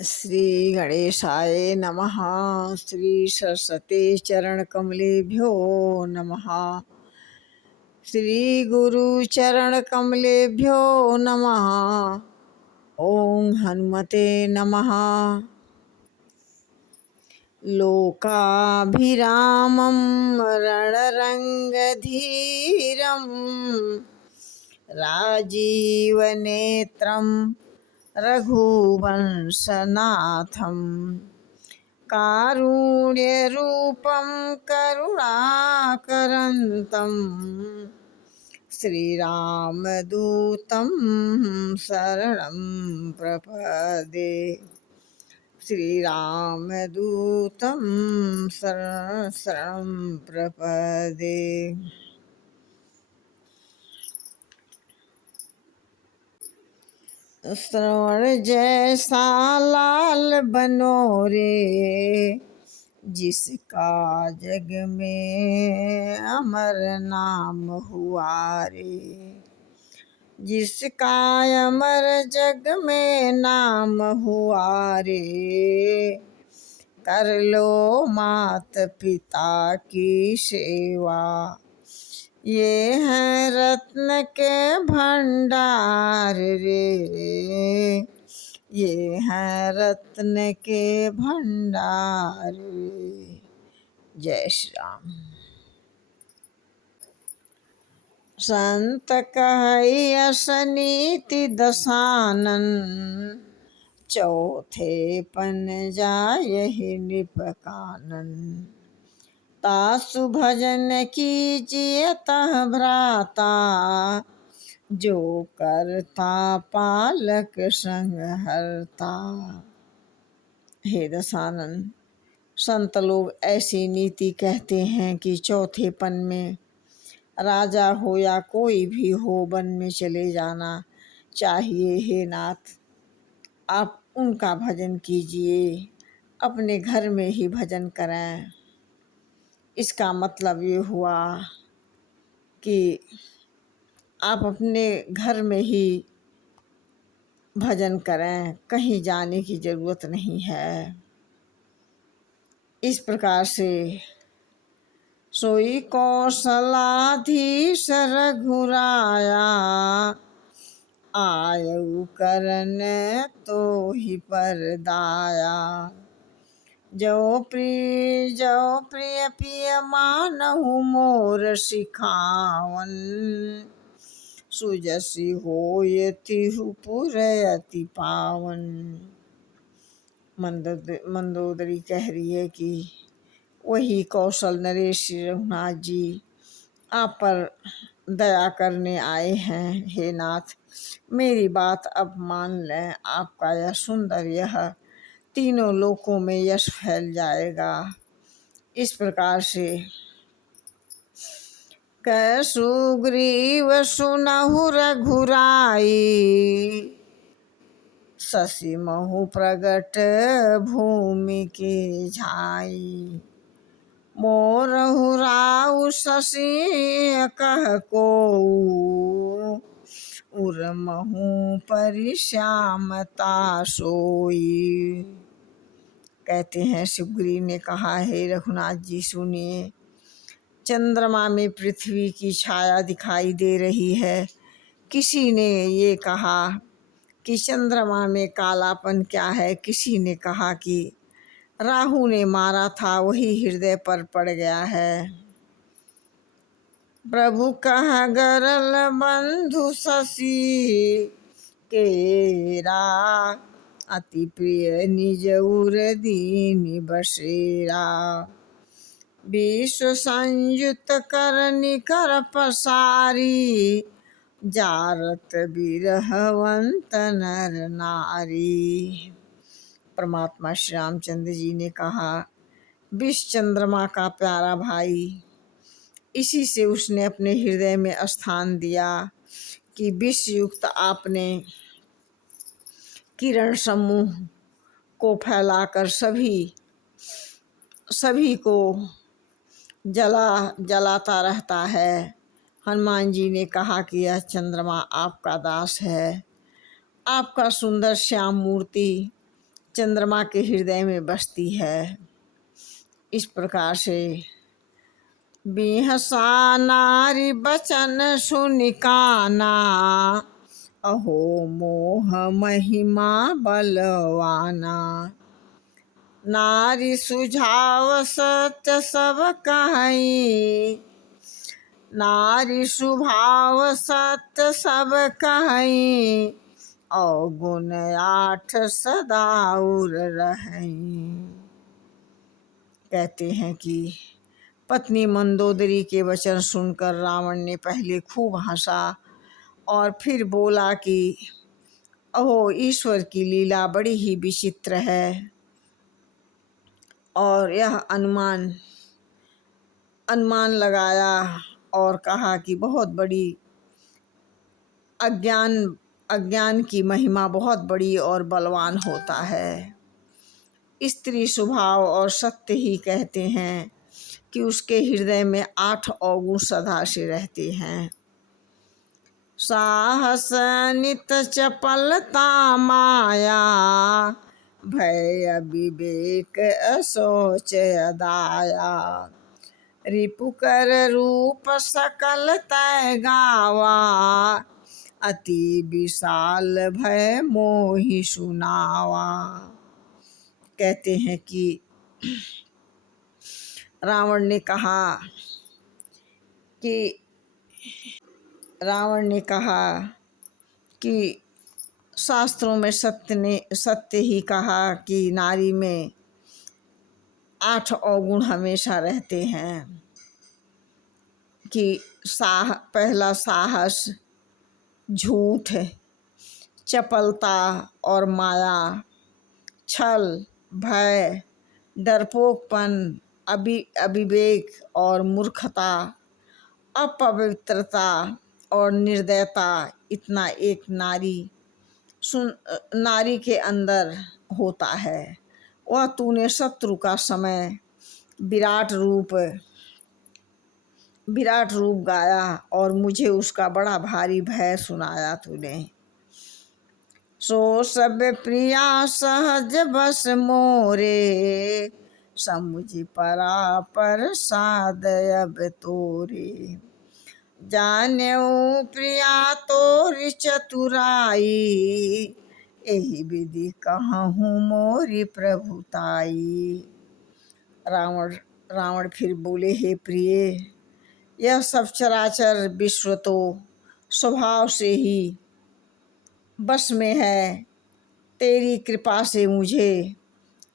श्री गणेशाय नमः। श्री सरस्वती चरण कमलेभ्यो नमः। श्री गुरु चरण कमलेभ्यो नमः। ओम हनुमते नमः। लोकाभिरामं रणरङ्गधीरं राजीवनेत्रं रघुवंशनाथं कारुण्यरूपं करुणाकरन्तं श्रीरामदूतं शरणं प्रपदे। श्रीरामदूतं शरणं प्रपदे। श्रवण जैसा लाल बनो रे, जिसका जग में अमर नाम हुआ रे। जिसका अमर जग में नाम हुआ रे, कर लो मात पिता की सेवा। ये हैं रत्न के भंडार रे, ये हैं रत्न के भंडार रे। जय श्री राम। संत कहैयस नीति दसानन, चौथे पन जायहि निप कानन। तासु भजन कीजिए तह भ्राता, जो करता पालक संग हरता। हे दसानन, संत लोग ऐसी नीति कहते हैं कि चौथे पन में राजा हो या कोई भी हो, वन में चले जाना चाहिए। हे नाथ, आप उनका भजन कीजिए, अपने घर में ही भजन करें। इसका मतलब ये हुआ कि आप अपने घर में ही भजन करें, कहीं जाने की जरूरत नहीं है। इस प्रकार से सोई कौशलाधीश रघुराया, आयु करन तो ही पर दाया। जो प्रिय पिय मानहु मोर सिखावन, सुजसी होय तिहु पुर अति पावन। मंदोदरी कह रही है कि वही कौशल नरेश रघुनाथ जी आप पर दया करने आए हैं। हे नाथ, मेरी बात अब मान लें। आपका यह सुंदर यह तीनों लोकों में यश फैल जाएगा। इस प्रकार से कै सुग्रीव सुनहु रघुराई, शशि महु प्रगट भूमि के झाई। मोरहु राउ शशि कह कोउ, उर्महु परिश्यामता सोई। कहते हैं सुग्रीव ने कहा, हे रघुनाथ जी सुनिए, चंद्रमा में पृथ्वी की छाया दिखाई दे रही है। किसी ने ये कहा कि चंद्रमा में कालापन क्या है। किसी ने कहा कि राहु ने मारा था, वही हृदय पर पड़ गया है। प्रभु कह गरल बंधु शशि केरा, अति प्रिय निज उर दीन बसेरा। विश्व संयुत कर निकर पसारी, जारत बिरहवंत नर नारी। परमात्मा श्री रामचंद्र जी ने कहा, विष चंद्रमा का प्यारा भाई, इसी से उसने अपने हृदय में स्थान दिया कि विष युक्त आपने किरण समूह को फैलाकर सभी को जलाता रहता है। हनुमान जी ने कहा कि यह चंद्रमा आपका दास है। आपका सुंदर श्याम मूर्ति चंद्रमा के हृदय में बसती है। इस प्रकार से बिहसा नारी बचन सुनि काना, अहो मोह महिमा बलवाना। नारी सुझाव सत्य सब कहीं, नारी स्वभाव सत्य सब कहीं, अवगुण 8 सदा उर रहें। कहते हैं कि पत्नी मंदोदरी के वचन सुनकर रावण ने पहले खूब हंसा और फिर बोला कि अहो, ईश्वर की लीला बड़ी ही विचित्र है, और यह अनुमान लगाया और कहा कि बहुत बड़ी अज्ञान की महिमा बहुत बड़ी और बलवान होता है। स्त्री स्वभाव और सत्य ही कहते हैं कि उसके हृदय में 8 अवगुण सदा से रहते हैं। साहस नित चपलता माया, भय विवेक असोच अदाया। रिपुकर रूप सकल तय गावा, अति विशाल भय मोहि सुनावा। कहते हैं कि रावण ने कहा कि शास्त्रों में सत्य ही कहा कि नारी में 8 अवगुण हमेशा रहते हैं, कि पहला साहस, झूठ, चपलता और माया, छल, भय, डरपोकपन, अविवेक और मूर्खता, अपवित्रता और निर्दयता, इतना एक नारी के अंदर होता है। वह तूने शत्रु का समय विराट रूप गाया और मुझे उसका बड़ा भारी भय सुनाया तूने। सो सब प्रिया सहज बस मोरे, समुझ परा पर साद अब तोरे। जान्यऊ प्रिया तोरी चतुराई, एहि विधि कहूँ मोरी प्रभुताई। रावण फिर बोले, हे प्रिय, यह सब चराचर विश्व तो स्वभाव से ही बस में है। तेरी कृपा से मुझे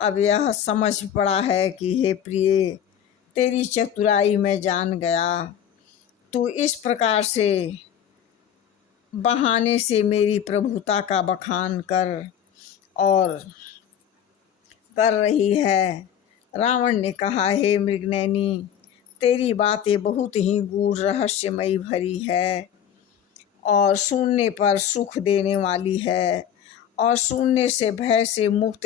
अब यह समझ पड़ा है कि हे प्रिय, तेरी चतुराई मैं जान गया। तू इस प्रकार से बहाने से मेरी प्रभुता का बखान कर रही है। रावण ने कहा, हे मृगनयनी, तेरी बातें बहुत ही गूढ़ रहस्यमयी भरी है और सुनने पर सुख देने वाली है, और सुनने से भय से मुक्त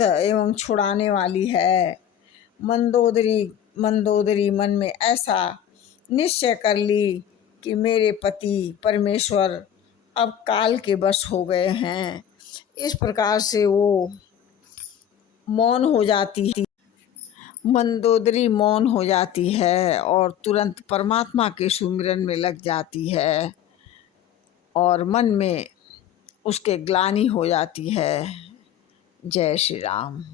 एवं छुड़ाने वाली है। मंदोदरी मन में ऐसा निश्चय कर ली कि मेरे पति परमेश्वर अब काल के वश हो गए हैं। इस प्रकार से वो मौन हो जाती है। मंदोदरी मौन हो जाती है और तुरंत परमात्मा के सुमिरन में लग जाती है, और मन में उसके ग्लानि हो जाती है। जय श्री राम।